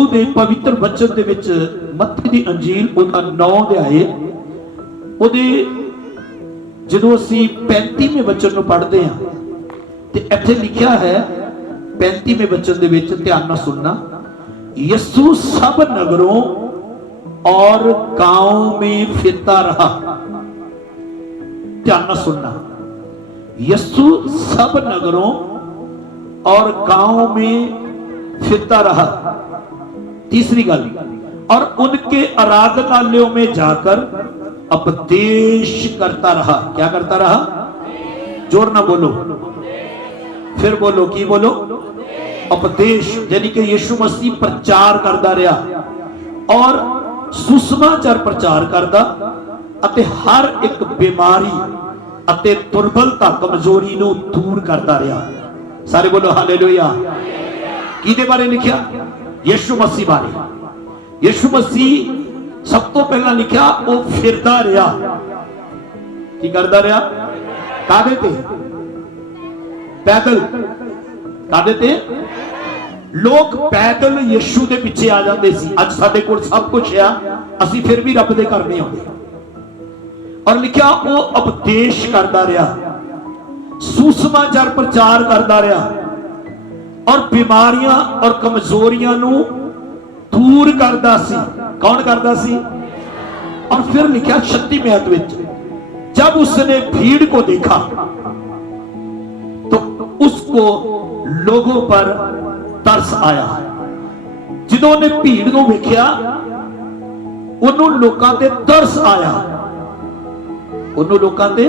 प्रभु के पवित्र वचन दे विच मत्ती दी अंजील उहदा 9 अध्याय उहदे जदों असीं 35वें वचन नूं पढ़दे हां ते इत्थे लिखिया है 35वें वचन दे विच, ध्यान नाल सुनना। यीशु सब नगरों और गांवों में फिरता रहा। ध्यान नाल सुनना। यीशु सब नगरों और गांवों में फिरता रहा। तीसरी गल, और उनके आराधनालयों में जाकर उपदेश करता रहा। क्या करता रहा? जोर ना बोलो, फिर बोलो, की बोलो? उपदेश, यानी कि यीशु मसीह प्रचार करता रहा और सुसमाचार प्रचार करता अते हर एक बीमारी अते दुर्बलता कमजोरी नूं दूर करता रहा। सारे बोलो हालेलुया। किहदे बारे लिखिया? यीशु मसीह बारे। यीशु मसीह सब तो पहला लिखिया वो फिरदा रहा। की करदा रहा? कादे ते? पैदल। कादे ते? लोग पैदल यीशु दे पिछे आ जाते सी। अज साडे कोल सब कुछ है, असीं फिर भी रब दे घर नहीं आउंदे। और लिखिया वो उपदेश करदा रहा, सुसमाचार प्रचार करदा रहा और बीमारियां और कमजोरियां नूं दूर करदा सी। कौन करदा सी? और फिर लिखा 36वें अध्याय विच, जब उसने भीड़ को देखा तो उसको लोगों पर तरस आया। जिदों ने भीड़ नूं वेखिया उन्होंने लोकां ते तरस आया। उन्होंने लोकां ते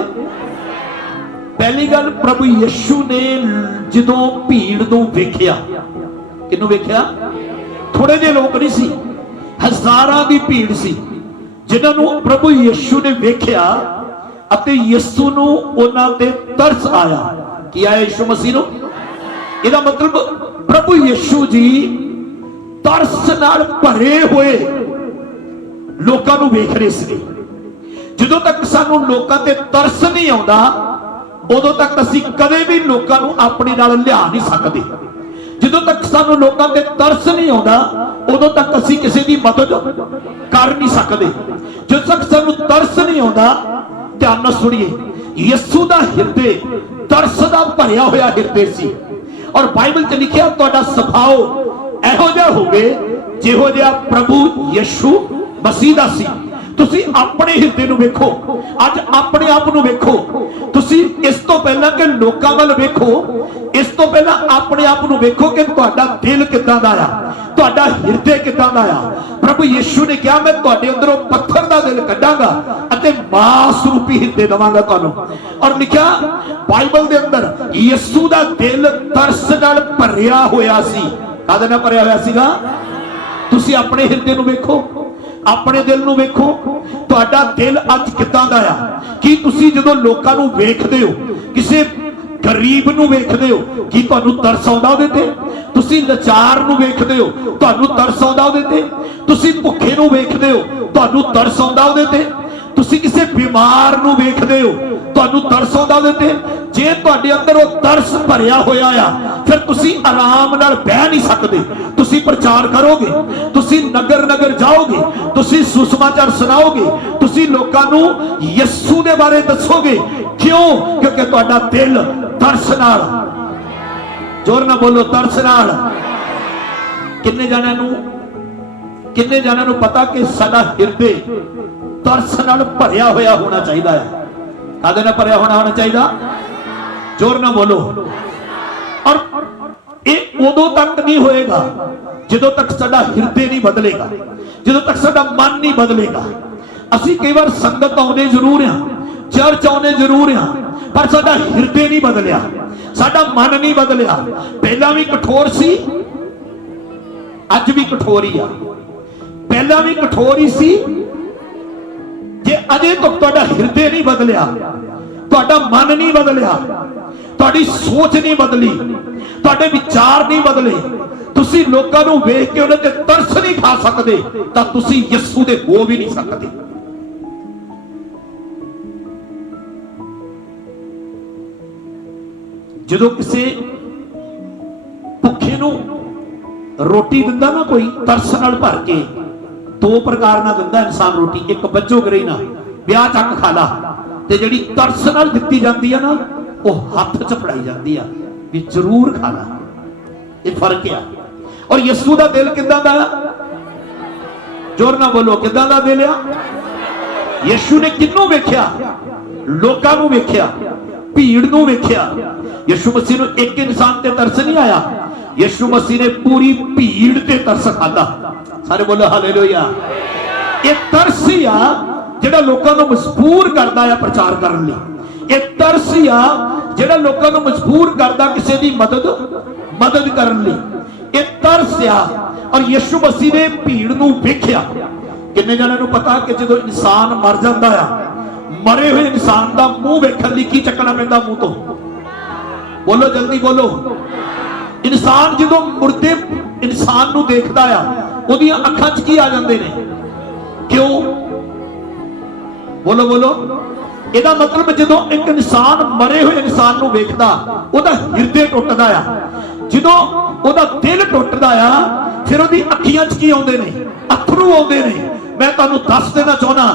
पहली गल, प्रभु यीशु ने जदों भीड़ नूं वेखिया, किहनूं वेखिया? थोड़े जे लोग नहीं सी, हजारां दी भीड़ सी जिन्हां नूं प्रभु यीशु ने वेखिया अते यीशु नूं उन्हां ते तरस आया। की आया? यीशु मसीह नूं। इहदा मतलब प्रभु यीशु जी तरस नाल भरे हुए लोकां नूं वेख रहे सी। जदों तक सानूं लोकां ते तरस नहीं आउंदा उदों तक असीं कदे भी लोकां नूं अपने नाल लिया नहीं सकदे। जदों तक सानूं लोकां ते तरस नहीं आउंदा उदों तक असीं किसी दी मदद कर नहीं सकदे। जदों तक सानूं तरस नहीं आउंदा, ध्यान नाल सुणिए, यीशु दा हिरदे तरस दा भरिया होया हिरदे सी। और बाइबल च लिखिया तुहाडा सुभाव इहो जिहा होवे जिहो जिहा प्रभु यीशु मसीह दा सी। तुसी अपने हिरदे नूं वेखो, अज अपने आप नूं वेखो। तुसी इस तो पहला कि लोकां वल वेखो, इस तो पहला अपने आप नूं वेखो कि तुहाडा दिल किदां दा आ, तुहाडा हिरदे किदां दा आ। प्रभु यीशु ने कहा मैं तुहाडे अंदरों पत्थर दा दिल कड्डांगा अते मांस रूपी हिरदे दवांगा तुहानूं। और लिखिया बाइबल दे अंदर यीशु दा दिल तरस नाल भरिया होया सी। काहदे नाल भरिया होया सीगा? तुसी अपने हिरदे नूं वेखो, अपने दिल नूं वेखो, तुहाडा दिल अज किदां दा आ। कि तुसी जदों लोकां नूं वेखदे हो, किसे गरीब नूं वेखदे हो, कि तुहानूं तरस आउंदा उहदे ते? तुसी लाचार नूं वेखदे हो, तुहानूं तरस आउंदा उहदे ते? तुसी भुखे नूं वेखदे हो, तुहानूं तरस आउंदा उहदे ते? तुसी किसे बीमार नूं वेखदे हो, तुहानूं तरस आउंदा उहदे ते? जे तुहाडे अंदर वो तरस भरिया होया आ फिर तुसी आराम नाल बह नहीं सकदे। तुसी प्रचार करोगे, तुसी नगर नगर जाओगे, तुसी सुसमाचार सुनाओगे, तुसी लोकां नूं यीशु दे बारे दसोगे। क्यों? क्योंकि तुहाडा दिल तरस नाल, जोर ना बोलो, तरस नाल। किन्ने जाणिਆਂ नूं पता कि साडा हिरदे तरस नाल भरिया होया होना चाहिए है? काहदे नाल भरिया होना चाहिए? जोर ना बोलो। और ये उदों तक नहीं होएगा जदों तक साडा हिरदे नहीं बदलेगा, जदों तक साडा मन नहीं बदलेगा। असीं कई बार संगत आउंदे जरूर हां, चर्च आउंदे जरूर हां, पर साडा हिरदे नहीं बदलिया, साडा मन नहीं बदलिया। पहला भी कठोर सी, अज भी कठोर ही आ। पहला भी कठोर ही सी। जे अजे तक तुहाडा हिरदे नहीं बदलिया, तुहाडा मन नहीं बदलिया, तुहाडी सोच नहीं बदली, तुहाडे विचार नहीं बदले, तुसी लोकां नूं वेख के उन्हां ते तरस नहीं खा सकदे, तां तुसी यीशु दे हो भी नहीं सकदे। जदों किसी भुखे नूं रोटी दिंदा ना कोई तरस नाल भर के, दो प्रकार नाल दिंदा इंसान रोटी, एक बज्जो गरी ना ब्याह चक खा ला, ते जिहड़ी तरस नाल दित्ती जांदी है ना वो हथ च फड़ाई जांदी है भी जरूर खा ला। ये फर्क है। और यीशु दा दिल किदां दा, जोर ना बोलो, किदां दा दिल आ? यीशु ने किन्नू वेख्या? लोकां नू वेख्या, भीड़ नू वेख्या। यीशु मसीह नू एक इंसान ते तरस नहीं आया, यीशु मसीह ने पूरी भीड़ ते तरस खादा। सारे बोलो हालेलुया। ये तरस ही आ जिहड़ा लोकां नू मजबूर करदा है प्रचार करन लई। ये तरस ही आ जिहड़ा लोकां नू मजबूर करदा किसी दी मदद करन लई। ये तरस आ। और यीशु मसीह ने भीड़ नू वेख्या। किन्ने जणिਆਂ नू पता कि जदों इंसान मर जांदा आ, मरे हुए इंसान दा मुंह वेखण लई की चकना पैंदा मुंह तो? बोलो जल्दी बोलो। इंसान जो मुर्दे इंसान नू देखदा आ, ओदियां अखां च की आ जांदे ने? क्यों? बोलो बोलो। ਇਹਦਾ मतलब जो एक इंसान मरे हुए इंसान नू वेखदा, ओदा हिरदे टुटदा आ। ਜਦੋਂ ਉਹਦਾ दिल टुटदा आ, फिर ਉਹਦੀ ਅੱਖੀਆਂ 'ਚ ਕੀ ਆਉਂਦੇ ਨੇ? अथरू आउंदे ने। मैं तुहानू दस देना चाहना,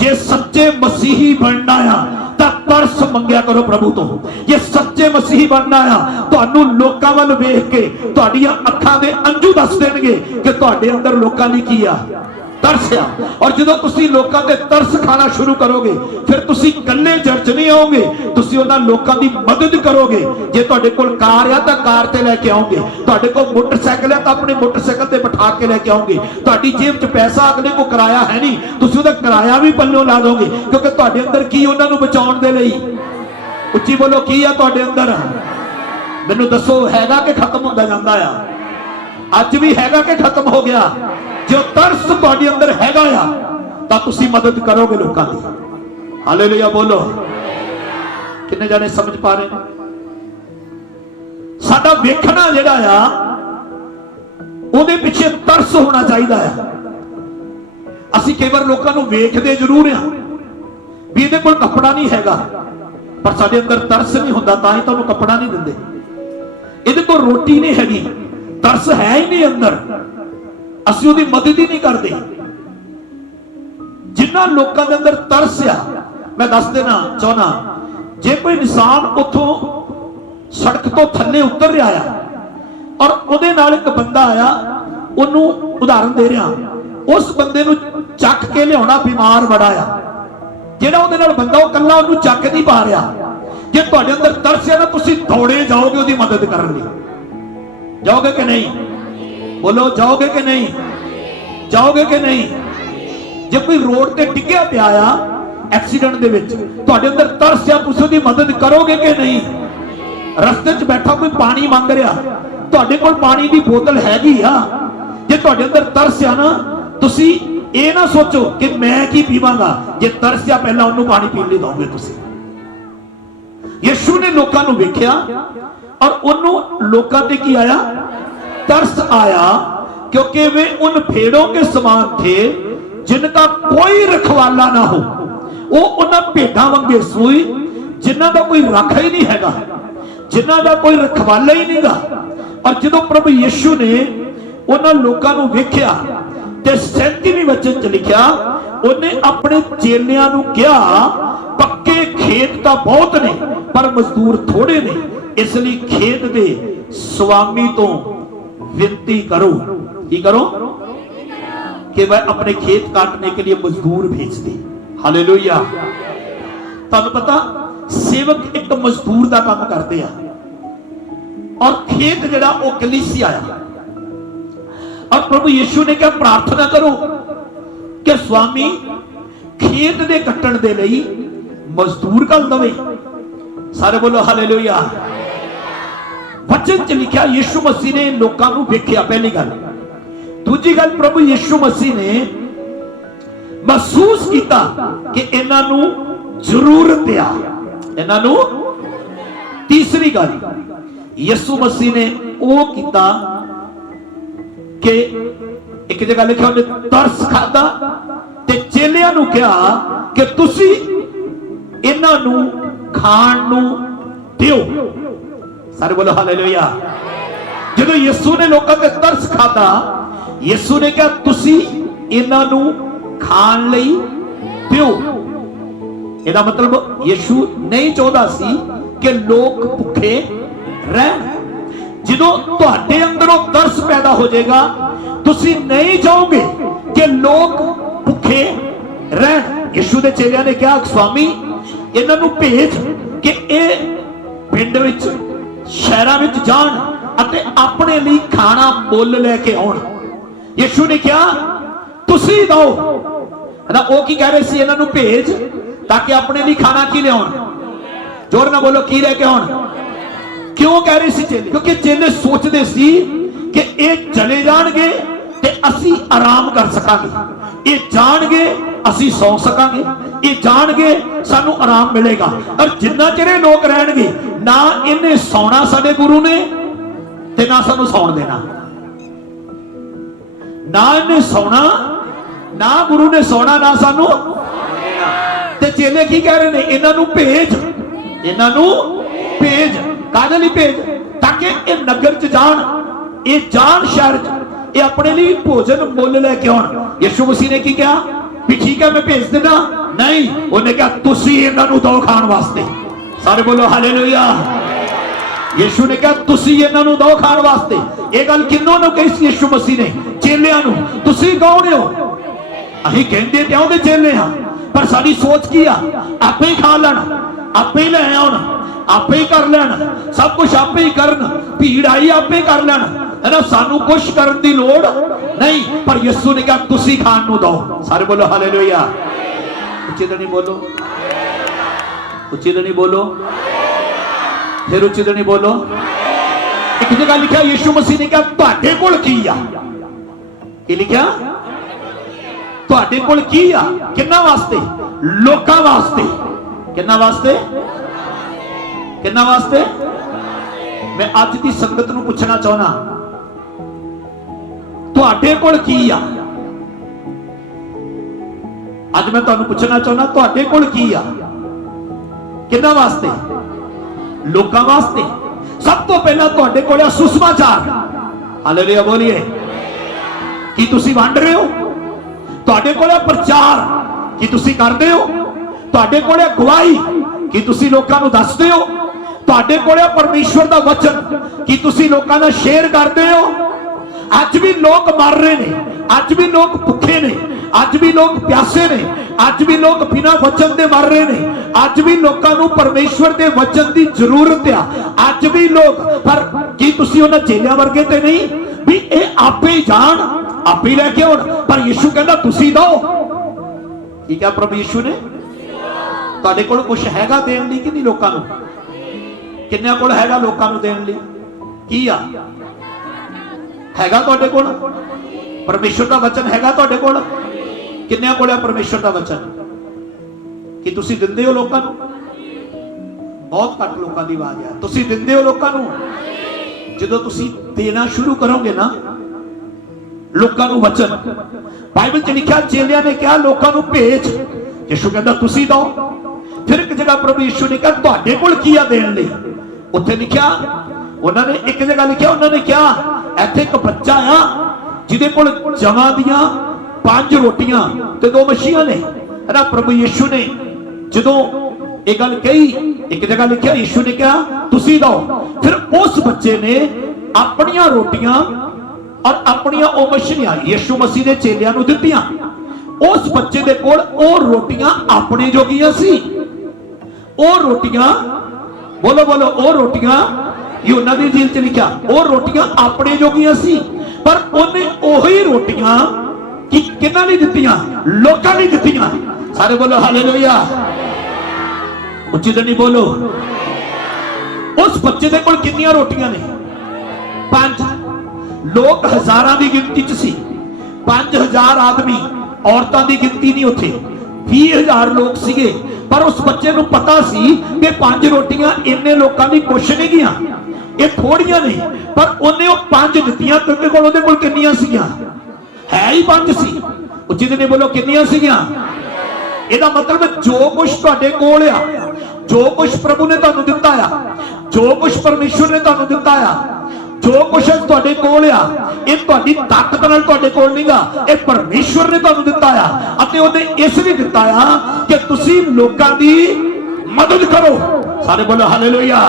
जे सच्चे मसीही बनना आ तां तरस मंगिया करो प्रभु तो। जे सच्चे मसीही बनना आ, तुहानू लोकां वल वेख के तुहाडीआं अखां दे अंजू दस देणगे कि तुहाडे अंदर लोकां लई की आ? तरस आ। और जो तुसी लोकां ते तरस खाना शुरू करोगे, फिर तुसी कल्ले चर्च नहीं आओगे, तुसी उन्हां लोकां दी मदद करोगे। जे तुहाडे कोल कार आ तां कार ते लेके आओगे, तुहाडे कोल मोटरसाइकिल है तां अपने मोटरसाइकिल ते बिठा के लेके आओगे। तुहाडी जेब च पैसा अगले को किराया है नहीं, तुसी उहदा किराया भी पल्लों ला दोगे, क्योंकि तुहाडे अंदर की उन्हां नूं बचाउण दे लई। उच्ची बोलो, की आ तुहाडे अंदर? मैनूं दसो, हैगा कि खत्म हुंदा जांदा आ? अज भी हैगा कि खत्म हो गया? जो तरस तुहाडे अंदर हैगा आ तां तुसी मदद करोगे लोकां दी। हालेलुया बोलो। किन्ने जाने समझ पा रहे हैं? साडा वेखना जिहड़ा आ ਉਹਦੇ ਪਿੱਛੇ ਤਰਸ होना चाहिए है। ਅਸੀਂ ਕਈ ਵਾਰ ਲੋਕਾਂ ਨੂੰ ਵੇਖਦੇ ਜ਼ਰੂਰ ਆ ਵੀ ਇਹਦੇ ਕੋਲ ਕੱਪੜਾ ਨਹੀਂ ਹੈਗਾ, ਪਰ ਸਾਡੇ ਅੰਦਰ ਤਰਸ ਨਹੀਂ ਹੁੰਦਾ, ਤਾਂ ਹੀ ਤੁਹਾਨੂੰ ਕੱਪੜਾ ਨਹੀਂ ਦਿੰਦੇ। ਇਹਦੇ ਕੋਲ ਰੋਟੀ ਨਹੀਂ ਹੈਗੀ, ਤਰਸ ਹੈ ਹੀ ਨਹੀਂ ਅੰਦਰ, ਅਸੀਂ ਉਹਦੀ ਮਦਦ ਹੀ ਨਹੀਂ ਕਰਦੇ। ਜਿਨ੍ਹਾਂ ਲੋਕਾਂ ਦੇ ਅੰਦਰ ਤਰਸ ਆ, ਮੈਂ ਦੱਸ ਦੇਣਾ ਚਾਹਣਾ, ਜੇ ਕੋਈ ਇਨਸਾਨ ਉਥੋਂ ਸੜਕ ਤੋਂ ਥੱਲੇ ਉਤਰ ਰਿਹਾ ਆ और ਉਹਦੇ ਨਾਲ ਇੱਕ ਬੰਦਾ ਆਇਆ, ਉਹਨੂੰ ਉਦਾਹਰਨ ਦੇ ਰਿਹਾ, ਉਸ ਬੰਦੇ ਨੂੰ ਚੱਕ ਕੇ ਲਿਆਉਣਾ ਬਿਮਾਰ ਬੜਾ ਆ, ਜਿਹੜਾ ਉਹਦੇ ਨਾਲ ਬੰਦਾ ਉਹ ਕੱਲਾ ਉਹਨੂੰ ਚੱਕ ਨਹੀਂ ਪਾ ਰਿਹਾ। ਜੇ ਤੁਹਾਡੇ ਅੰਦਰ ਤਰਸ ਹੈ ਨਾ, ਤੁਸੀਂ ਦੌੜੇ ਜਾਓਗੇ ਉਹਦੀ ਮਦਦ ਕਰਨ ਲਈ। ਜਾਓਗੇ ਕਿ ਨਹੀਂ? बोलो, जाओगे कि नहीं? जाओगे कि नहीं? जब कोई रोड ते डिग्या पिया एक्सीडेंट दे विच, तुहाडे अंदर तरस आ, तुसीं उहदी मदद करोगे कि नहीं? रस्ते च बैठा कोई पानी मंग रहा, तुहाडे कोल पानी दी बोतल हैगी आ, जे तुहाडे अंदर तरस आ ना, तुसीं ਇਹ ना सोचो कि मैं की पीवांगा, जे तरस आ पहला उहनूं पानी पीण लई दोगे तुसीं। यीशु ने लोकां नूं वेखिया और उहनूं लोकां ते की आया? तरस आया, क्योंकि वे उन भेड़ों के समान थे जिनका कोई रखवाला ना हो। वो उन्हां भेड़ां वांगे सूई जिन्हां दा कोई राखा ही नहीं हैगा, जिन्हां दा कोई रखवाला ही नहीं गा। और जदों प्रभु यीशु ने उन्हां लोकां नूं वेखिया ते 37वें वचन च लिखिया, उन्हें अपने चेलियां नूं कहा, पक्के खेत तां बहुत ने पर मजदूर थोड़े ने, इसलिए खेत दे स्वामी तो विनती करो। की करो? कि वह अपने खेत काटने के लिए मजदूर भेज दे। हालेलुया। तुहानूं पता, सेवक एक मजदूर का काम करते हैं, और खेत जिहड़ा वो कलीसिया है। और प्रभु यीशु ने क्या प्रार्थना करो कि स्वामी खेत दे कट्टण दे लई मजदूर घल दवे। सारे बोलो हालेलुया। वचन च लिखा यीशु मसीह ने लोकां नूं वेखिया, पहली गल। दूजी गल, प्रभु यीशु मसीह ने महसूस किया कि इन्हां नूं जरूरत आ, इन्हां नूं। तीसरी गल, यीशु मसीह ने वो किया कि एक जगह लिखा, उन्हें तरस खादा ते चेलियां नूं कहा कि तुसी इन्हां नूं खाण नूं दिओ। सारे बोलो हालेलुया। ਜਦੋਂ ਯਿਸੂ ਨੇ ਲੋਕਾਂ ਤੇ ਤਰਸ ਖਾਦਾ, ਯਿਸੂ ਨੇ ਕਿਹਾ ਤੁਸੀਂ ਇਹਨਾਂ ਨੂੰ ਖਾਣ ਲਈ ਦਿਓ। ਇਹਦਾ ਮਤਲਬ ਯਿਸੂ ਨਹੀਂ ਚਾਹੁੰਦਾ ਸੀ ਕਿ ਲੋਕ ਭੁੱਖੇ ਰਹਿਣ। ਜਦੋਂ ਤੁਹਾਡੇ ਅੰਦਰੋਂ ਤਰਸ ਪੈਦਾ ਹੋ ਜਾਏਗਾ, ਤੁਸੀਂ ਨਹੀਂ ਚਾਹੋਗੇ ਕਿ ਲੋਕ ਭੁੱਖੇ ਰਹਿਣ। ਯਿਸੂ ਦੇ ਚੇਲਿਆਂ ਨੇ ਕਿਹਾ स्वामी ਇਹਨਾਂ ਨੂੰ ਭੇਜ ਕਿ ਇਹ ਪਿੰਡ ਵਿੱਚ ਸ਼ਹਿਰਾਂ ਵਿੱਚ ਜਾਣ ਅਤੇ ਆਪਣੇ ਲਈ ਖਾਣਾ ਮੁੱਲ ਲੈ ਕੇ ਆਉਣ। ਯਿਸੂ ਨੇ ਕਿਹਾ ਤੁਸੀਂ ਦਿਓ ਨਾ। ਉਹ ਕੀ ਕਹਿ ਰਹੇ ਸੀ? ਇਹਨਾਂ ਨੂੰ ਭੇਜ ਤਾਂ ਕਿ ਆਪਣੇ ਲਈ ਖਾਣਾ ਕੀ ਲਿਆਉਣ। ਜ਼ੋਰ ਨਾਲ ਬੋਲੋ, ਕੀ ਲੈ ਕੇ ਆਉਣ? ਕਿਉਂ ਕਹਿ ਰਹੇ ਸੀ ਚੇਲੇ? ਕਿਉਂਕਿ ਚੇਲੇ ਸੋਚਦੇ ਸੀ ਕਿ ਇਹ ਚਲੇ ਜਾਣਗੇ ਤੇ ਅਸੀਂ ਆਰਾਮ ਕਰ ਸਕਾਂਗੇ, ਇਹ ਜਾਣਗੇ ਅਸੀਂ ਸੌ ਸਕਾਂਗੇ, ਇਹ ਜਾਣਗੇ ਸਾਨੂੰ ਆਰਾਮ ਮਿਲੇਗਾ। ਔਰ ਜਿੰਨਾ ਚਿਰ ਇਹ ਲੋਕ ਰਹਿਣਗੇ, ਨਾ ਇਹਨੇ ਸੌਣਾ ਸਾਡੇ ਗੁਰੂ ਨੇ ਤੇ ਨਾ ਸਾਨੂੰ ਸੌਣ ਦੇਣਾ। ਨਾ ਇਹਨੇ ਸੌਣਾ, ਨਾ ਗੁਰੂ ਨੇ ਸੌਣਾ, ਨਾ ਸਾਨੂੰ। ਤੇ ਚੇਲੇ ਕੀ ਕਹਿ ਰਹੇ ਨੇ? ਇਹਨਾਂ ਨੂੰ ਭੇਜ, ਇਹਨਾਂ ਨੂੰ ਭੇਜ। ਕਾਹਦੇ ਲਈ ਭੇਜ? ਤਾਂ ਕਿ ਇਹ ਨਗਰ ਚ ਜਾਣ, ਇਹ ਜਾਣ ਸ਼ਹਿਰ ਚ, ਇਹ ਆਪਣੇ ਲਈ ਭੋਜਨ ਮੁੱਲ ਲੈ ਕੇ ਆਉਣ। ਯਿਸੂ ਮਸੀਹ ਨੇ ਕੀ ਕਿਹਾ? ਵੀ ਠੀਕ ਹੈ ਮੈਂ ਭੇਜ ਦੇਣਾ? ਨਹੀਂ, ਉਹਨੇ ਕਿਹਾ ਤੁਸੀਂ ਇਹਨਾਂ ਨੂੰ ਦੋ ਖਾਣ ਵਾਸਤੇ। ਸਾਰੇ ਬੋਲੋ ਹਾਲੇਲੂਇਆ। ਯਿਸੂ ਨੇ ਕਿਹਾ ਤੁਸੀਂ ਇਹਨਾਂ ਨੂੰ ਦੋ ਖਾਣ ਵਾਸਤੇ। ਇਹ ਗੱਲ ਕਿਹਨਾਂ ਨੂੰ ਕਹੀ ਸੀ ਯਿਸੂ ਮਸੀਹ ਨੇ? ਚੇਲਿਆਂ ਨੂੰ। ਤੁਸੀਂ ਕੌਣ ਹੋ? ਅਸੀਂ ਕਹਿੰਦੇ ਤੇ ਉਹਦੇ ਚੇਲੇ ਹਾਂ, ਪਰ ਸਾਡੀ ਸੋਚ ਕੀ ਆ? ਆਪੇ ਹੀ ਖਾ ਲੈਣ, ਆਪੇ ਹੀ ਲੈ ਆਉਣ, ਆਪੇ ਹੀ ਕਰ ਲੈਣ, ਸਭ ਕੁਝ ਆਪੇ ਹੀ ਕਰਨ, ਭੀੜ ਆਈ ਆਪੇ ਕਰ ਲੈਣ, है ना, सानू कुछ करने की लोड़ नहीं। पर यीशु ने कहा तुसी खान नू दो। सारे बोलो हालेलुया। उच्ची धनी बोलो, उच्ची धनी बोलो, फिर उच्ची धनी बोलो। एक जगह लिखा यीशु मसीह ने कहा तुहाडे कोल की आ? की लिखा? तुहाडे कोल की आ? किन्ना वास्ते? लोकां वास्ते। किन्ना वास्ते? किन्ना वास्ते? मैं अज की संगत नू पूछना चाहना, तुहाडे कोल की आ? अज मैं तुहानू पूछना चाहना, तुहाडे कोल की आ? किन्ना वास्ते? लोकां वास्ते। सब तो पहला तुहाडे कोल सुसमाचार। हालेलुया बोलिए। की तुसी वंड रहे हो? तुहाडे कोल प्रचार की तुसी करदे हो? तुहाडे कोल गवाही की तुसी लोकां नू दसदे हो? तुहाडे कोल परमेश्वर दा वचन की तुसी लोकां नाल शेयर करदे हो? अज भी लोग मर रहे ने, अज भी लोग भुखे ने, अज भी लोग प्यासे ने, अज भी लोग बिना वचन दे मर रहे ने, अज भी लोकां नू परमेश्वर दे वचन दी जरूरत आ। अज भी लोग, पर की तुसी उन्हां चेलियां वर्गे ते नहीं भी ए आपे ही जान, आपे ही लेके आउण। पर यीशु कहंदा तुसी दो। की कहा प्रभु यीशु ने? तुहाडे कोल कुछ हैगा देण लई कि नहीं? लोकां नू किन्ने कोल हैगा लोकां नू देण लई? की आ? हैगा तुहाडे कोल? परमेश्वर दा वचन हैगा तुहाडे कोल? किन्ने कोल है परमेश्वर दा वचन? कि तुसी दिंदे हो लोकां नू? बहुत घट लोकां दी आवाज है। तुसी दिंदे हो लोकां नू? जदों तुसी देना शुरू करोगे ना लोकां नू वचन, बाइबल च लिखा चेलियां ने कहा लोकां नू भेज। यीशु कहंदा तुसी दो। फिर एक जगह प्रभु यीशु ने कहा तुहाडे कोल की आ देण लई? उत्थे लिखा, उन्होंने एक जगह लिखा, उन्होंने क्या इत्थे एक बच्चा आ जिहदे कोल जमां दियां 5 रोटियां ते 2 मच्छियां ने, है ना। प्रभु यीशु ने जदों ये गल कही, एक जगह लिखा यीशु ने कहा तुसी दो। फिर उस बच्चे ने अपनियां रोटियां और अपनियां ओ मछलियां यीशु मसीह ने चेलियां नू दित्तियां। उस बच्चे दे कोल ओ रोटियां अपने जोगियां सी। ओ रोटियां, बोलो बोलो, ओ रोटियां यूहन्ना दी इंजील च लिखा ओ रोटियां अपने जोगियां सी। पर उन्हें ओही रोटियां कि किन्ना नहीं दित्तियां? लोकां नहीं दित्तियां। सारे बोलो हालेलुया। उच्ची धनी बोलो। उस बच्चे दे कोल कितनियां रोटियां ने? 5। लोग हजारां दी गिनती च सी। 5000 आदमी, औरतां दी गिनती नहीं उत्थे। 20000 लोग सीगे। पर उस बच्चे नू पता सी कि 5 रोटियां इन्ने लोकां दी कुछ नहीं गियां, ये थोड़ियां ने। पर उन्हें वो 5 दित्तियां क्योंकि उहदे कोल कितनियां सीगियां? है ही 5 सी। उच्ची धनी बोलो कितनियां सीगियां? इहदा मतलब जो कुछ तुहाडे कोल आ, जो कुछ प्रभु ने तुहानू दित्ता आ, जो कुछ परमेश्वर ने तुहानू दित्ता आ, जो कुछ तुहाडे कोल आ ये तुहाडी ताकत नाल तुहाडे कोल नहींगा, ये परमेश्वर ने तुहानूं दित्ता आ अते उहने इसलिए दित्ता आ कि तुसीं लोकां दी मदद करो। सारे बोलो हालेलुया।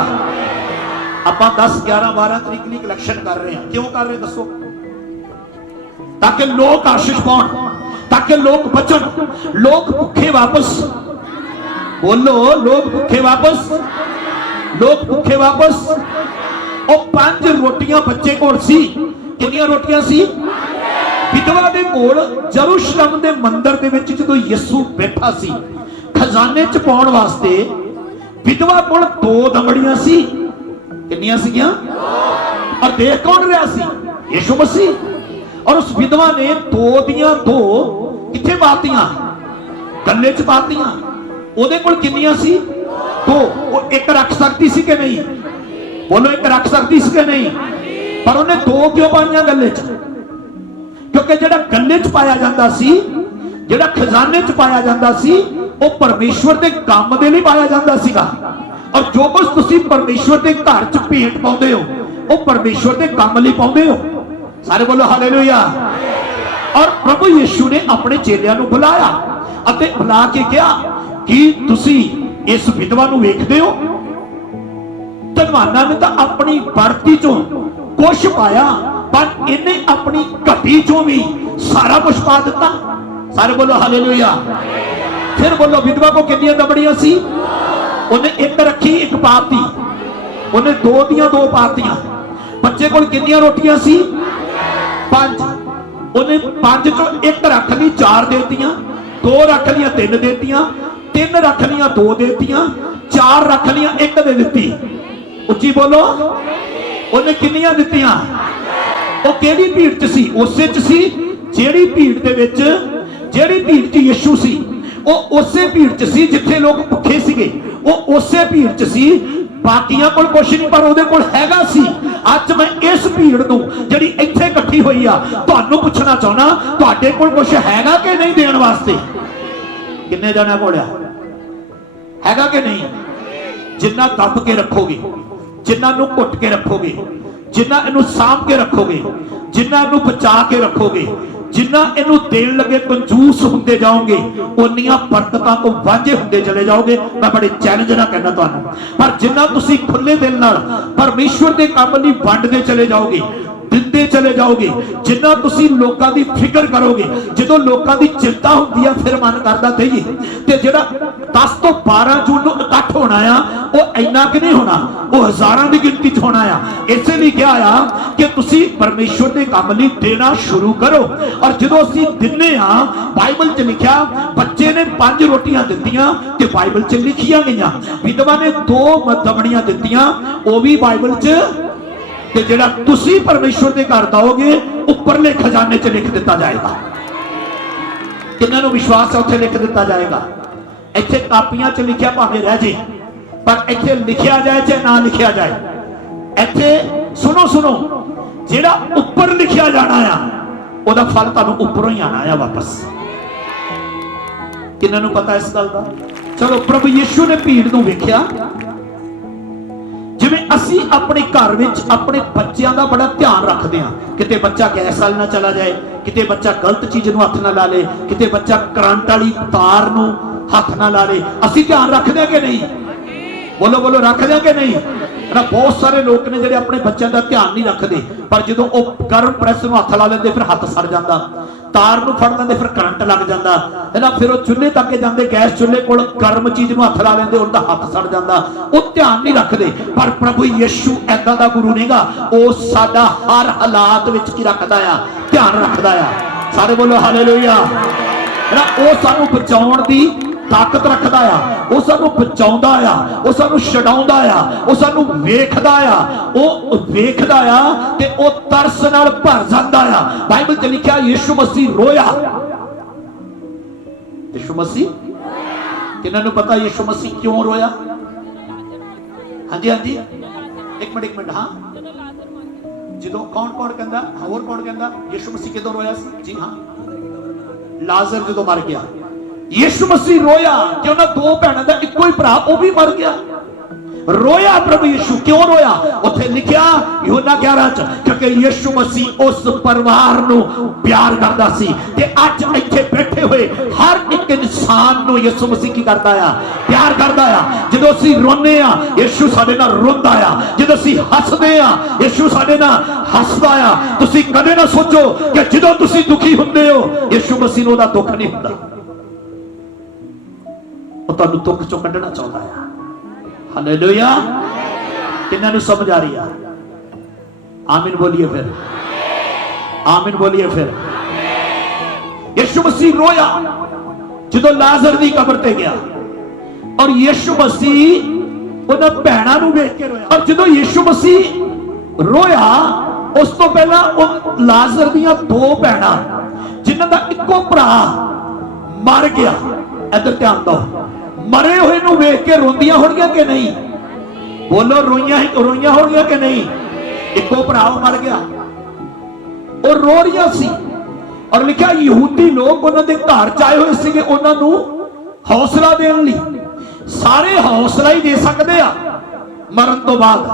आपां 10 11 12 तरीक लई इलेक्शन कर रहे हैं, क्यों कर रहे दसो? ताकि लोग आशीष पाउण, ताकि लोग बचन, लोग भुखे वापस, बोलो लोग भुखे वापस, लोग भुखे वापस। और 5 रोटियां बच्चे कोल सी, कितनियां रोटियां सी? विधवा दे कोल यरूशलेम दे मंदिर दे विच जदों यीशु बैठा सी खजाने च पाउण वास्ते, विधवा कोल 2 दमड़ियां सी, कितनियां सीगियां? और देख कौन रहा सी? यीशु मसीह। और उस विधवा ने 2 दियां 2 किथे पातियां? गल्ले च पातियां। ओदे कोल कितनियां सी? 2। वो एक रख सकती सी कि नहीं? बोलो एक रख सकती सी कि नहीं? पर उन्हें 2 क्यों पाइयां गल्ले च? क्योंकि जेड़ा गल्ले च पाया जाता सी, जेड़ा खजाने च पाया जाता सी, वो परमेश्वर के काम दे लई पाया जाता सीगा। और जो कुछ तुसीं परमेश्वर के घर च भेंट पाउंदे हो वो परमेश्वर के काम लई पाउंदे हो। सारे बोलो हालेलुया। और प्रभु यीशु ने अपने चेलियां नूं बुलाया अते बुला के कहा कि तुसीं इस विधवा नूं वेखदे हो, धनवाना ने तो अपनी बढ़ती चों कुछ पाया, पर इन्हें अपनी घटी चों भी सारा कुछ पा दिता। सारे बोलो हालेलुया। फिर बोलो विधवा को कितनी दमड़ियां सी? उन्हें एक रखी एक पाती, उन्हें 2 दियां 2 पातियां। बच्चे को कितनी रोटियां सी? 5। उन्हें 5 चो एक रख ली 4 देतियां, 2 रख लिया 3 देतियां, 3 रख लिया 2 देतियां, 4 रख लिया 1 दे दी। उच्ची बोलो। उन्हें कितनियां दित्तियां? वो केड़ी भीड़ च सी? उसे च सी जेड़ी भीड़ दे विच, जेड़ी भीड़ च यीशु सी, वो उसे भीड़ च सी जिथे लोग भुखे सीगे, वो उसे भीड़ च सी। बाकियां कोल कुछ नहीं, पर उहदे कोल हैगा सी। अज मैं इस भीड़ नूं जिहड़ी इत्थे इकट्ठी होई आ तुहानूं पुछना चाहना, तुहाडे कोल कुछ हैगा कि नहीं देण वास्ते? किन्ने जाणा कोल हैगा कि नहीं? जिन्ना दब के रखोगे, जिन्ना नूं घुट के रखोगे, जिन्ना इनू सांभ के रखोगे, जिन्ना इनू बचा के रखोगे, जिन्ना इनू देण लगे कंजूस होंदे जाओगे, उन्नियां बरकतां को वांझे होंदे चले जाओगे। मैं बड़े चैलेंज ना कहना तुहानूं, पर जिन्ना तुसीं खुले दिल नाल परमेश्वर दे काम लई वंडदे चले जाओगे, दिंदे चले जाओगे, जिन्ना तुसीं लोकां दी फिक्र करोगे, जदों लोकां दी चिंता हुंदी आ फिर मन करदा देईए। ते जिहड़ा 10 तो 12 जून नूं इकट्ठ होना आ वो इन्ना कि नहीं होना, वो हज़ारां दी गिनती च होना आ। इसे लिए कहा आ कि तुसीं परमेश्वर दे काम लई देना शुरू करो। और जदों असीं दिन्ने आ, बाइबल च लिखिया बच्चे ने 5 रोटियां दित्तियां ते बाइबल च लिखियां गईयां, विधवा ने 2 दमड़ियां दित्तियां, वो भी बाइबल च। ते जेड़ा तुसी परमेश्वर के घर दोगे उपरले खजाने च लिख दिता जाएगा। किन्हां नूं विश्वास है? उत्थे लिख दिता जाएगा। इत्थे कापियां च लिखिया भावें रह जे, पर इत्थे लिखिया जाए चाहे ना लिखिया जाए, इत्थे सुनो सुनो, जेड़ा उपर लिखिया जाना आ ओदा फल तुहानूं उपरों ही आना है वापस। किन्हां नूं पता इस गल दा? चलो, प्रभु यीशु ने भीड़ नूं वेखिया। जिवें असी अपने घर विच अपने बच्चों का बड़ा ध्यान रखते हैं, किते बच्चा गैस वाल ना चला जाए, किते बच्चा गलत चीज नूं हथ ना ला ले, किते बच्चा करंट वाली तार नूं हथ ना ला ले। असी ध्यान रखते हैं कि नहीं? बोलो बोलो, रखते हैं कि नहीं? ना बहुत सारे लोग ने जिहड़े अपने बच्चों का ध्यान नहीं रखते, पर जदों वो गर्म प्रैस नूं हथ ला लेंदे फिर हथ सड़ जाता, तार नूं फड़ लेंदे फिर करंट लग जाता है ना, फिर वो चुल्हे तक जाते, गैस चुल्हे कोल गर्म चीज नूं हथ ला लेंदे, उनका हथ सड़ जाता, वो ध्यान नहीं रखते। पर प्रभु यीशु ऐदा दा गुरु नहींगा, वो साडा हर हालात विच की रखदा आ, ध्यान रखदा आ। सारे बोलो हालेलुया। ना वो सानूं बचाउण दी ताकत रखदा आ, वो सानू बचाउंदा आ, वो सानू छडाउंदा आ, वो सानू वेखदा आ, वो वेखदा आ ते वो तरस नाल भर जांदा आ। बाइबल च लिखिया यीशु मसीह रोया। यीशु मसीह, किन्हां नूं पता यीशु मसीह क्यों रोया? हाँ जी हाँ जी, एक मिनट। हाँ, जदों कौन कौन कहंदा, होर कौन कहंदा यीशु मसीह कदों रोया सी? जी हाँ, लाजर जदों मर गया यीशु मसीह रोया कि उन्हां 2 भैणां दा इक्को ही भरा वो भी मर गया। रोया प्रभु यीशु। क्यों रोया? उत्थे लिखिया यूहन्ना 11 च, क्योंकि यीशु मसीह उस परिवार नूं प्यार करदा सी। ते अज इत्थे बैठे हुए हर एक इंसान नूं यीशु मसीह की करदा आ? प्यार करदा आ। जदों असीं रोने आ यीशु साडे नाल रोंदा आ, जदों असीं हसदे आ यीशु साडे नाल हसदा आ। तुसीं कदे ना सोचो कि जदों तुसीं दुखी हुंदे हो यीशु मसीह नूं ओहदा दुख नहीं हुंदा। ਉਹ ਤੁਹਾਨੂੰ ਦੁੱਖ ਚੋਂ ਕੱਢਣਾ ਚਾਹੁੰਦਾ ਆ। ਹਾਲੇਲੂਇਆ। ਕਿੰਨਾਂ ਨੂੰ ਸਮਝ ਆ ਰਹੀ ਆ? ਆਮੀਨ बोलिए फिर, आमीन बोलिए फिर। यीशु मसीह रोया ਜਦੋਂ ਲਾਜ਼ਰ ਦੀ ਕਬਰ ਤੇ ਗਿਆ, ਔਰ ਯੀਸ਼ु ਮਸੀਹ ਉਹਨਾਂ ਭੈਣਾਂ ਨੂੰ ਵੇਖ ਕੇ ਰੋਇਆ। ਔਰ ਜਦੋਂ ਯੀਸ਼ु ਮਸੀਹ ਰੋਇਆ ਉਸ ਤੋਂ ਪਹਿਲਾਂ ਉਹ ਲਾਜ਼ਰ ਦੀਆਂ ਦੋ ਭੈਣਾਂ ਜਿਨ੍ਹਾਂ ਦਾ ਇੱਕੋ ਭਰਾ ਮਰ ਗਿਆ, ਇੱਧਰ ਧਿਆਨ ਦਿਓ, मरे हुए नूं वेख के रोंदियां होणगियां कि नहीं? बोलो, रोइयां होणगियां कि नहीं? इक्को भरा मर गया और रो रही सी। और लिखा यहूदी लोग उन्हां दे घर च आए हुए सीगे उन्हां नूं हौसला देण लई। सारे हौसला ही दे सकदे आ मरण तो बाद।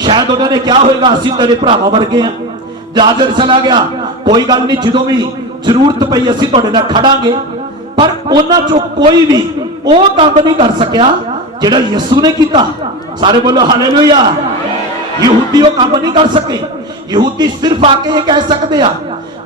शायद उन्होंने क्या होएगा, असीं तेरे भरावां वर्गे आ, लाजर चला गया, कोई गल नहीं, जदों भी जरूरत पई असीं तुहाडे नाल खड़ांगे। पर उन्हां चों कोई भी ਉਹ ਕੰਮ नहीं कर सकिया ਜਿਹੜਾ ਯਿਸੂ ने कीता। सारे बोलो हालेलुया। यहूदी वो काम नहीं कर सके। यहूदी सिर्फ आके ये कह सकते आ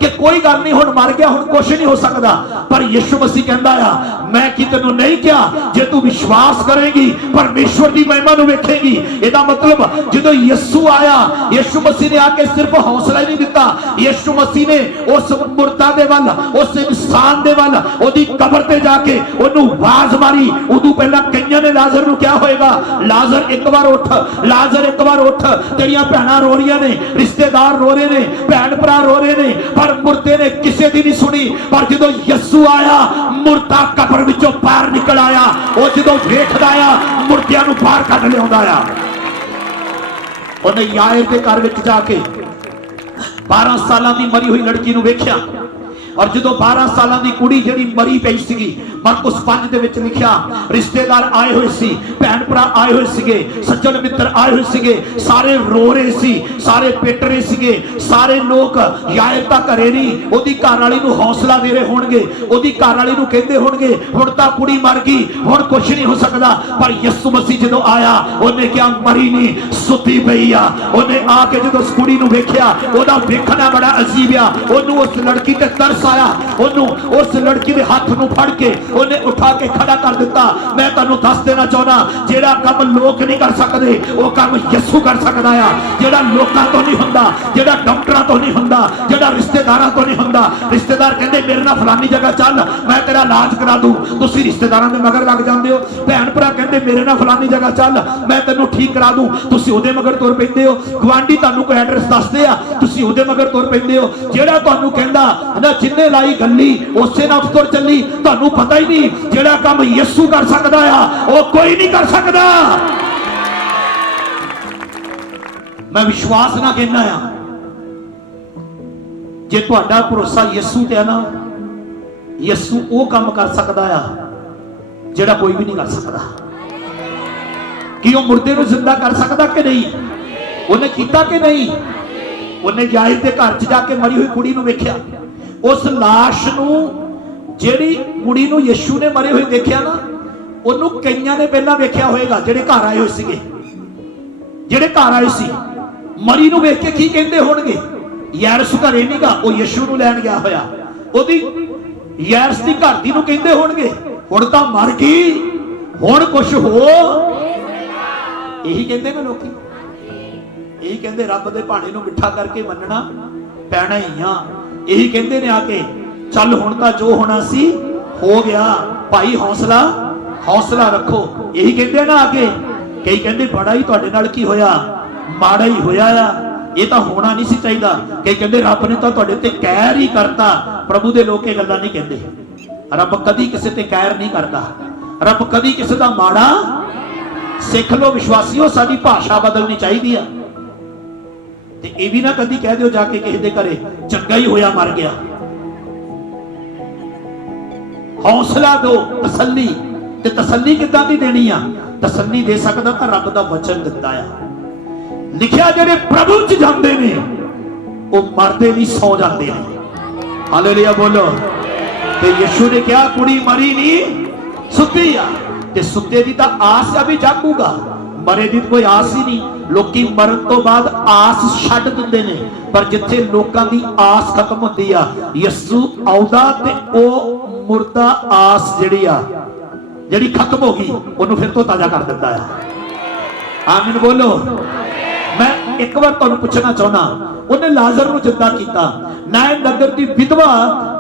कि कोई गल नहीं, हुण मर गया, हुण कुछ नहीं हो सकता। पर यीशु मसीह कहंदा आ, मैं कि तैनूं नहीं किया, जे तू विश्वास करेगी परमेश्वर की महिमा नूं वेखेगी। इहदा मतलब जदों यीशु आया, यीशु मसीह ने आके सिर्फ हौसला ही नहीं दिता, यीशु मसीह ने उस मुर्दा दे वल, उस इंसान दे वल, ओदी कबर ते जाके ओनू आवाज मारी। उदों पहला कईयां ने लाजर नूं क्या होएगा, लाजर एक बार उठ, लाजर एक बार उठ, तेरियां भैणां रो रही ने, रिश्तेदार रो रहे ने, भैण भरा रो रहे ने, पर मुर्दे ने किसी दी नहीं सुनी। पर जदों यीशु आया मुर्दा कबर विचों बाहर निकल आया। वो जदों वेखदा आ मुर्दियां नूं बाहर कढ लिआउंदा आ। उन्हें यायर दे घर विच जाके 12 सालां दी मरी हुई लड़की नूं वेखिया। और जो 12 साल की कुड़ी जी मरी पई सी, मरकुस 5 दे विच लिखिया, रिश्तेदार आए हुए सी, भैन भरा आए हुए सिगे, सज्जन मित्र आए हुए सिगे, सारे रो रहे सी, सारे पिट रहे सिगे, सारे लोग यायर तां घरे नहीं, ओदी घरवाली नूं हौसला दे रहे होणगे, ओदी घरवाली नूं कहंदे होणगे हुण तां कुड़ी मर गई, हुण कुछ नहीं हो सकदा। पर यीशु मसीह जदों आया उन्हें क्या मरी नहीं, सुती पई आ। उन्हें आके जदों उस कुड़ी नूं वेखिया, ओदा वेखना बड़ा अजीब आ। ओनू उस लड़की ते तरस आया, ओनू उस लड़की दे हाथ नूं फड़ के उन्हें उठा के खड़ा कर दिता। मैं तुहानूं दस देना चाहना, जेड़ा काम लोग नहीं कर सकते वो काम यीशु कर सकदा आ। जेड़ा लोकां तो नहीं हुंदा, जेड़ा डॉक्टरां तो नहीं हुंदा, जेड़ा रिश्तेदारां तो नहीं हुंदा। रिश्तेदार कहंदे मेरे नाल फलानी जगह चल, मैं तेरा इलाज करा दूं, तुसीं रिश्तेदारां दे मगर लग जांदे हो। भैन भरा कहंदे मेरे नाल फलानी जगह चल, मैं तैनूं ठीक करा दूं, तुसीं ओहदे मगर तुर पैंदे हो। गवांढी तुहानूं कोई एड्रेस दसदे आ, तुसीं ओहदे मगर तुर पैंदे हो। जेड़ा तुहानूं कहंदा ना जिन्ने लाई गल्ली उसे नाल तुर चली, तुहानूं पता ही नहीं जेड़ा काम यीशु कर सकदा आ वो कोई नहीं कर सकदा। मैं विश्वास ना कहना आ, जे तुहाडा भरोसा यीशु ते है ना, यीशु वो काम कर सकदा आ जेड़ा कोई भी नहीं कर सकदा। कि वो मुर्दे नूं जिंदा कर सकदा कि नहीं? उन्हें कीता कि नहीं? उन्हें यायर दे घर च जाके मरी हुई कुड़ी नूं वेखिया, उस लाश नूं ਜਿਹੜੀ ਕੁੜੀ ਨੂੰ ਯीशु ने मरे हुए देखिया ना, ਉਹਨੂੰ ਕਈਆਂ ਨੇ ਪਹਿਲਾਂ ਵੇਖਿਆ ਹੋਏਗਾ ਜਿਹੜੇ ਘਰ ਆਏ ਹੋਏ ਸੀਗੇ। ਜਿਹੜੇ ਘਰ ਆਏ ਸੀ ਮਰੀ ਨੂੰ ਵੇਖ ਕੇ ਕੀ ਕਹਿੰਦੇ ਹੋਣਗੇ, ਯਾਰਸ ਘਰੇ ਨਹੀਂਗਾ, ਉਹ ਯीशु ਨੂੰ ਲੈਣ ਗਿਆ ਹੋਇਆ। ਉਹਦੀ ਯਾਰਸ ਦੀ ਘਰ ਦੀ ਨੂੰ ਕਹਿੰਦੇ ਹੋਣਗੇ ਹੁਣ ਤਾਂ ਮਰ ਗਈ, ਹੁਣ ਕੁਛ ਹੋ। ਇਹੀ ਕਹਿੰਦੇ ਨੇ ਲੋਕੀ, ਇਹੀ ਕਹਿੰਦੇ ਰੱਬ ਦੇ ਭਾਣੇ ਨੂੰ ਮਿੱਠਾ ਕਰਕੇ ਮੰਨਣਾ ਪੈਣਾ ਹੀ ਆ। ਇਹੀ ਕਹਿੰਦੇ ਨੇ ਆ ਕੇ चल हुण तां जो होना सी हो गया भाई, हौसला हौसला रखो। यही कहते ना आगे, कई कहते बड़ा ही तुहाडे नाल की होया, माड़ा ही होया आ, ये तो होना नहीं सी चाहिदा। कई कहते रब ने तो तुहाडे ते कहर ही करता। प्रभु दे लोग ये गल्लां नहीं कहते। रब कदी किसी ते कहर नहीं करता, रब कदी किसी दा माड़ा। सिख लो विश्वासियों, साडी भाषा बदलनी चाहिदी आ। ते ये भी ना कदी कह दिओ जाके किसी दे घरे चंगा ही होया मर गया। हौसला दो, तसल्ली। ते तसल्ली किदां दी देनी आ? तसल्ली दे सकदा तां रब दा वचन दिंदा आ। लिखिया जेड़े प्रभु च जांदे ने वो मरदे नहीं, सौ जाते हैं। हालेलुया बोलो। ते यीशु ने कहा कुड़ी मरी नहीं, सुती आ। ते सुते दी तां आस आ भी जागूगा, मरे दी कोई आस ही नहीं। लोकी मरण तो बाद आस छड्ड दिंदे ने, पर जिथे लोकां दी आस खत्म होंदी आ, यीशु आउदा ते ओ मुर्दा आस जिहड़ी आ, जिहड़ी खत्म हो गई, ओनू फिर तो ताजा कर दिंदा है। आमीन बोलो। मैं एक बार तुहानू पूछना चाहना, उन्हें लाजर नू जिंदा कीता, नाइन नगर दी विधवा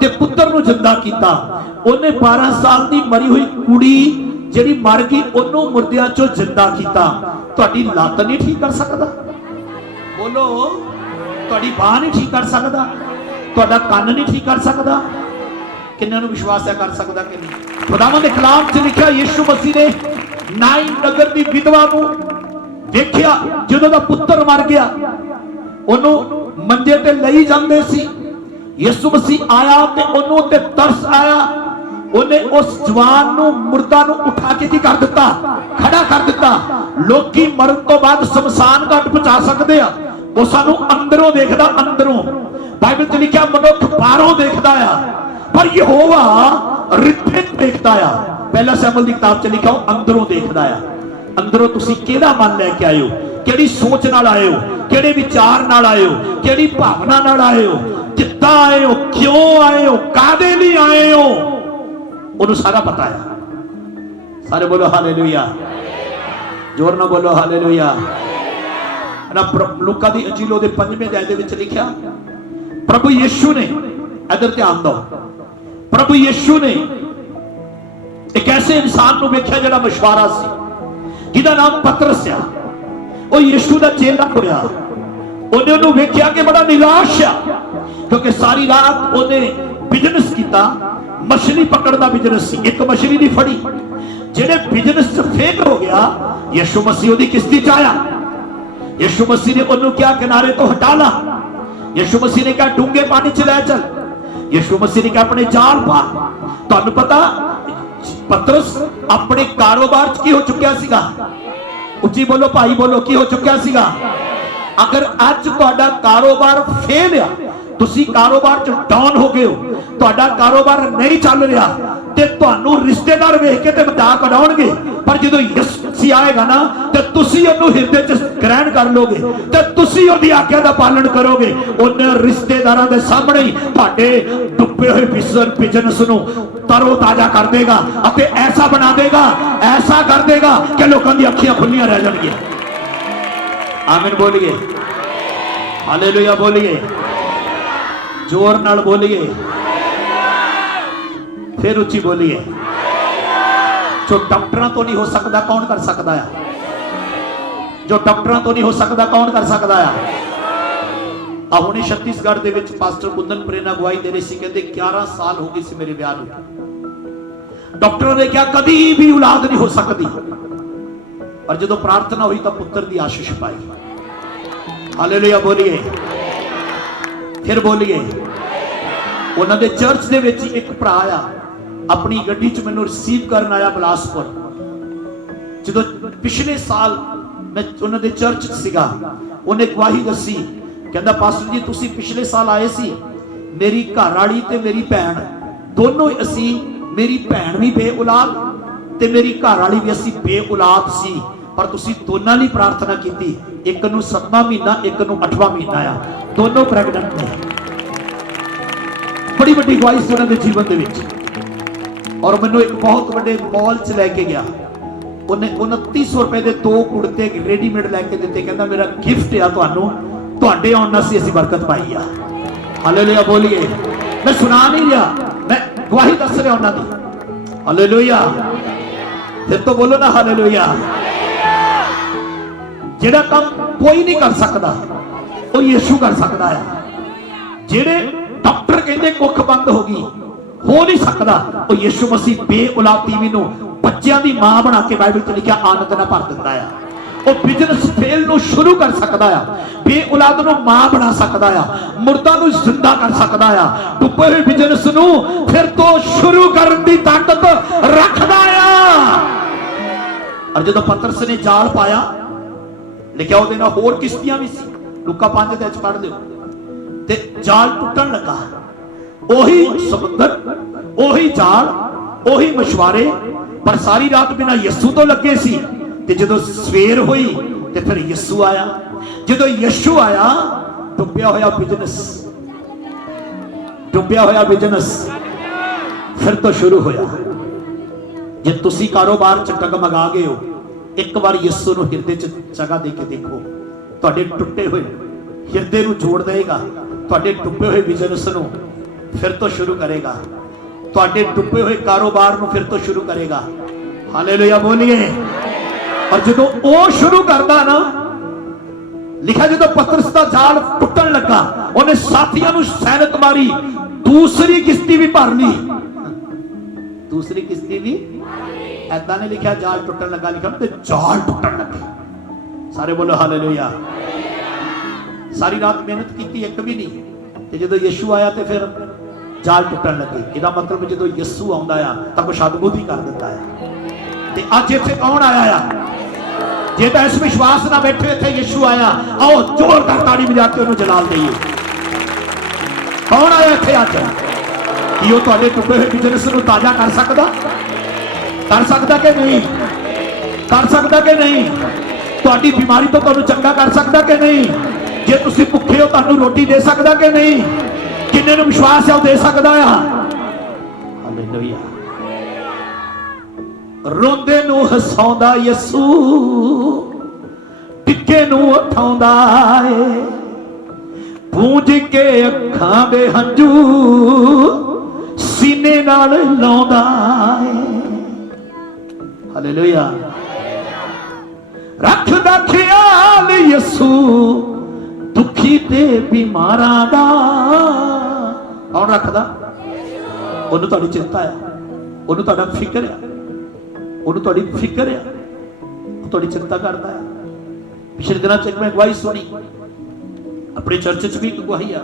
ते पुत्र नू जिंदा कीता, उन्हें 12 साल दी मरी हुई कुड़ी जिहड़ी मर गई ओनू मुर्दियां चों जिंदा कीता। तुहाडी लत नहीं ठीक कर सकदा? बोलो। तुहाडी बांह नहीं ठीक कर सकदा? तुहाडा कंन नहीं ठीक कर सकदा? किन्ना नू विश्वास है कर सकदा कि नहीं? खुदावंद दे कलाम च लिखिया यीशु मसीह ने नाइन नगर दी विधवा नू देखिया, ਜਦੋਂ ਦਾ ਪੁੱਤਰ ਮਰ ਗਿਆ ਉਹਨੂੰ ਮੰਜੇ ਤੇ ਲਈ ਜਾਂਦੇ ਸੀ। ਯਿਸੂ ਮਸੀਹ ਆਇਆ ਤੇ ਉਹਨੂੰ ਤੇ ਤਰਸ ਆਇਆ, ਉਹਨੇ ਉਸ ਜਵਾਨ ਨੂੰ ਮੁਰਦਾ ਨੂੰ ਉਠਾ ਕੇ ਕੀ ਕਰ ਦਿੱਤਾ? ਖੜਾ ਕਰ ਦਿੱਤਾ। ਲੋਕੀ ਮਰਨ ਤੋਂ ਬਾਅਦ ਸ਼ਮਸ਼ਾਨ ਘਾਟ ਪਹੁੰਚਾ ਸਕਦੇ ਆ, ਉਹ ਸਾਨੂੰ ਅੰਦਰੋਂ ਦੇਖਦਾ, ਅੰਦਰੋਂ। ਬਾਈਬਲ 'ਚ ਲਿਖਿਆ ਮਨੁੱਖ ਬਾਹਰੋਂ ਦੇਖਦਾ ਆ, ਪਰ ਯਹੋਵਾ ਰਿੱਥੇ ਦੇਖਦਾ ਆ। ਪਹਿਲਾ ਸ਼ਮੂਏਲ ਦੀ ਕਿਤਾਬ 'ਚ ਲਿਖਿਆ ਉਹ ਅੰਦਰੋਂ ਦੇਖਦਾ ਆ। अंदरों तुसी केड़ा मन लैके आए हो, केड़ी सोच नाल आए हो, केड़े विचार नाल आए हो, केड़ी भावना नाल आए हो, किद्दां आए हो, क्यों आए हो, कादे लई आए हो, उन्हें सारा पता है। सारे बोलो हालेलुया, जोर ना बोलो हालेलुया। ना लूका दी अंजील दे 5वें अध्याय दे विच लिखिया प्रभु यीशु ने, इधर ध्यान दो, प्रभु यीशु ने एक ऐसे इंसान को वेख्या जिहड़ा मछुआरा सी, जिहदा नाम पतरस आ। वो यीशु दा चेला होया, उन्हें उन्हें वेख्या कि बड़ा निराश आ, क्योंकि सारी रात उन्हें बिजनेस किया, मछली पकड़ दा बिजनेस सी, एक मछली नहीं फड़ी। जिहड़े बिजनेस च फेल हो गया, यीशु मसीह उहदी किश्ती च आया। यीशु मसीह ने उन्हें क्या किनारे तो हटा ला। यीशु मसीह ने कहा डूंगे पानी च ले चल। यीशु मसीह ने कहा अपने जाल पा। तुहानू पता पतरस अपने कारोबार च की हो चुकिया सीगा? उच्ची बोलो भाई बोलो, की हो चुकिया सीगा? अगर अज तुहाडा कारोबार फेल आ, तुसी कारोबार च डाउन हो गए हो, तुहाडा कारोबार नहीं चल रहा, ते तुहानू रिश्तेदार वेख के ते मजाक उड़ाउणगे, पर जदों यीशु मसीह आएगा ना ते तुसी ओनू हिरदे च ग्रहण कर लोगे, ते तुसी ओहदी आज्ञा दा पालन करोगे। उन्हें रिश्तेदारां दे सामने ही तुहाडे डुबे हुए बिजनेस नू तरो ताजा कर देगा, अते ऐसा बना देगा, ऐसा कर देगा कि लोगों दी अखियां खुलियां रह जाणगियां। आमीन बोलिए, हालेलुया बोलिए, जोर नाल बोलिए, फिर उच्ची बोलिए। जो डॉक्टरों तो नहीं हो सकता कौन कर सकता है? जो डॉक्टरों तो नहीं हो सकता कौन कर सकता है? हुणे छत्तीसगढ़ दे विच पास्टर कुंदन प्रेरणा गवाही दे रहे सी, कहंदे 11 साल हो गए सी मेरे ब्याह नूं। डॉक्टरों ने क्या कभी भी औलाद नहीं हो सकती, और जदों प्रार्थना हुई तो पुत्र की आशीष पाई। हालेलुया बोलिए, फिर बोलिए। उन्हां दे चर्च दे विच एक भरा आ, अपनी गड्डी च मैनूं रिसीव करन आया बिलासपुर। जदों पिछले साल मैं उन्हां दे चर्च च सीगा, उन्हें गवाही दसी, कहंदा पास्टर जी तुसीं पिछले साल आए सी, मेरी घरवाली ते मेरी भैन दोनों असी, मेरी भैन भी बे औलाद ते मेरी घरवाली भी असी बे औलाद सी, पर तुसीं दोनों लई प्रार्थना कीती। एक नूं 7वां महीना, एक नूं 8वां महीना आ, दोनों प्रेगनेंट ने। बड़ी वड्डी गवाही सी उन्हां दे जीवन दे विच। और मैनूं एक बहुत बड़े मॉल च लैके गया, उन्हें 2900 रुपए के 2 कुड़ते रेडीमेड लैके दिते, कहंदा मेरा गिफ्ट आ तुहानूं, तुहाडे आउण नाल असीं बरकत पाई आ। हालेलुया बोलिए। मैं सुना नहीं रहा, मैं गवाही दस रहा उन्हां दी। हालेलुया, फिर तो बोलो ना हालेलुया। जेड़ा काम कोई नहीं कर सकता वो यीशु कर सकता है। जेड़े डॉक्टर कहते कुख बंद होगी, हो नहीं सकता, वो यीशु मसीह बे औलाद टीवी नूं बच्चों की मां बना के बाइबल च लिखा आनंद ना भर दिंदा है। वो बिजनेस फेल नूं शुरू कर सकता है, बे औलाद नूं मां बना सकता है, मुर्दा नूं जिंदा कर सकता है, डुबे हुए बिजनेस नूं फिर तो शुरू करने की ताकत रखता है। और जो पतरस ने जाल पाया, लिखा ਉਹਦੇ ਨਾਲ ਹੋਰ किश्तियां भी सी, लुका 5 ਦੇ ਵਿੱਚ पढ़ लियो, ते जाल टुटन लगा। ओही समुद्र, ओही जाल, ओही मछुआरे, पर सारी रात बिना यीशु तो लगे सी। ते जदों सवेर हुई ते फिर यीशु आया। जदों यीशु आया, डुबिया होया बिजनेस, डुबिया होया बिजनेस फिर तो शुरू होया। जे तुसी कारोबार च डगमगा गए हो, एक बार यीशु नूं हिरदे च जगह दे के देखो, तुहाडे टुटे हुए हिरदे नूं जोड़ देगा, तुहाडे डुबे हुए बिजनेस नूं फिर तो शुरू करेगा, तुहाडे डुबे हुए कारोबार नूं फिर तो शुरू करेगा। हालेलुया बोलिए। और जदों ओ शुरू करदा ना, लिखा जदों पतरस दा जाल टुटन लगा, उन्हें साथियां नूं सैनत मारी, दूसरी किश्ती भी भर ली, दूसरी किश्ती भी ऐदा ने लिखा जाल टुटन लगा, लिखा ते जाल टुटन लगे। सारे बोलो हालेलुया। सारी रात मेहनत की, एक भी नहीं, ते जदों यीशु आया ते फिर जाल टुटन लगे। इहदा मतलब जदों यीशु आउंदा आ तां कुछ अद्भुत ही कर दिंदा है। ते अज इत्थे कौन आया आ? जे तां इस विश्वास नाल बैठे इत्थे यीशु आया, आओ जोरदार ताड़ी बजा के उहनूं जलाल दईए। कौन आया इत्थे अज? कि वो तुहाडे टुटे हुए बिजनेस नूं ताजा कर सकदा कि नहीं? कर सकदा कि नहीं? तुहाडी बीमारी तो तुहानूं चंगा कर सकदा कि नहीं? जे तुसीं भुखे हो तुहानूं रोटी दे सकदा कि नहीं? किन्ने नूं विश्वास है वो दे सकदा आ? हालेलुया। रोंदे नूं हसाउंदा यीशु, टिक्के नूं उठाउंदा है, पूंज के अखां दे हंझू सीने नाल लाउंदा है। हालेलुया। रखदा ख्याल यीशु दुखी ते बीमारां दा। कौन रखदा? ਉਹਨੂੰ ਤੁਹਾਡੀ चिंता है, ਉਹਨੂੰ ਤੁਹਾਡਾ ਫਿਕਰ है, ਉਹਨੂੰ ਤੁਹਾਡੀ ਫਿਕਰ है, ਉਹ ਤੁਹਾਡੀ चिंता करता है। पिछले दिनों च मैं गवाही सुनी, अपनी चर्च च भी एक गवाही आ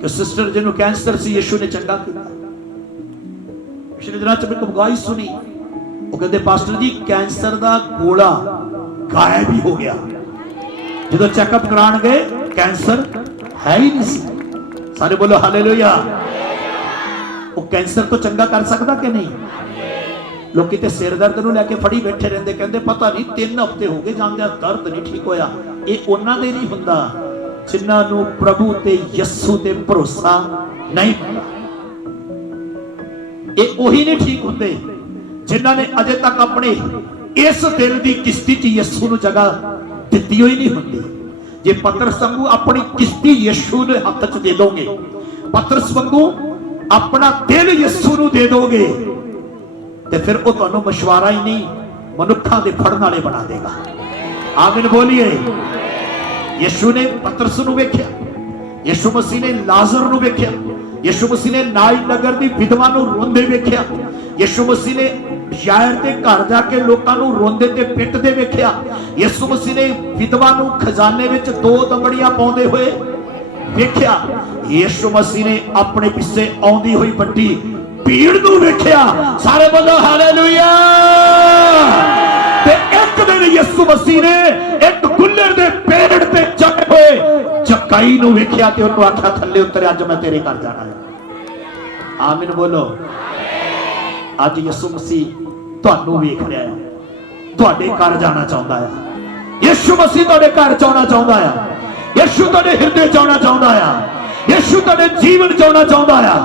कि सिस्टर जिन्हों कैंसर से यीशु ने चंगा किया। पिछले दिनों च मैं गवाही सुनी, वो कहते पास्टर जी कैंसर का गोला गायब ही हो गया। जो चेकअप कराने गए कैंसर है ही नहीं। सारे बोलो हालेलुया। वो कैंसर तो चंगा कर सकता कि नहीं? लोग ते सिर दर्द नूं लैके फड़ी बैठे रहंदे, कहंदे पता नहीं 3 हफ्ते हो गए जांदे दर्द नहीं ठीक होया। ये उन्हां दे नहीं हुंदा जिन्हां नूं प्रभु ते यीशु ते भरोसा नहीं हुंदा। ये ओही नहीं ठीक हुंदे जिन्हां ने अजे तक अपने इस दिल दी किश्ती च यीशु नूं जगह दित्ती होई नहीं हुंदी। जे पतरस वांगू अपनी किश्ती यीशु दे हत्थ च दे दोगे, पतरस वांगू अपना दिल यीशु नूं दे दोगे, ते फिर वो तुहानूं मशवारा ही नहीं मनुक्खां दे फड़न वाले बना देगा। आमीन बोलिए। यीशु ने पतरस नूं वेख्या, यीशु मसीह ने लाजर नूं वेख्या, यीशु मसीह ने नाइन नगर दी विधवा नूं रोंदे वेख्या, यीशु मसीह ने यायर दे घर जाके लोकां नूं रोंदे ते पिटदे वेख्या, यीशु मसीह ने विधवा नूं खजाने विच 2 दमड़ियां पाउंदे होए वेख्या, यीशु मसीह ने अपने पिछे आउंदी होई वड्डी भीड़ नूं वेख्या। सारे बोलो हालेलुया। ते एक दिन यीशु मसीह ने एक गुल्लर दे पेड़ ते चढ़े हुए जक्कई नूं वेख्या ते उहनूं आख्या थल्ले उतर, अज मैं तेरे घर जाना है। आमीन बोलो। अज यीशु मसीह तुहानूं वेख रहा है, तुहाडे घर जाना चाहुंदा है। यीशु मसीह तुहाडे घर आउणा चाहुंदा है, यीशु तुहाडे हिरदे च आउणा चाहुंदा है, यीशु तुहाडे जीवन च आउणा चाहुंदा है।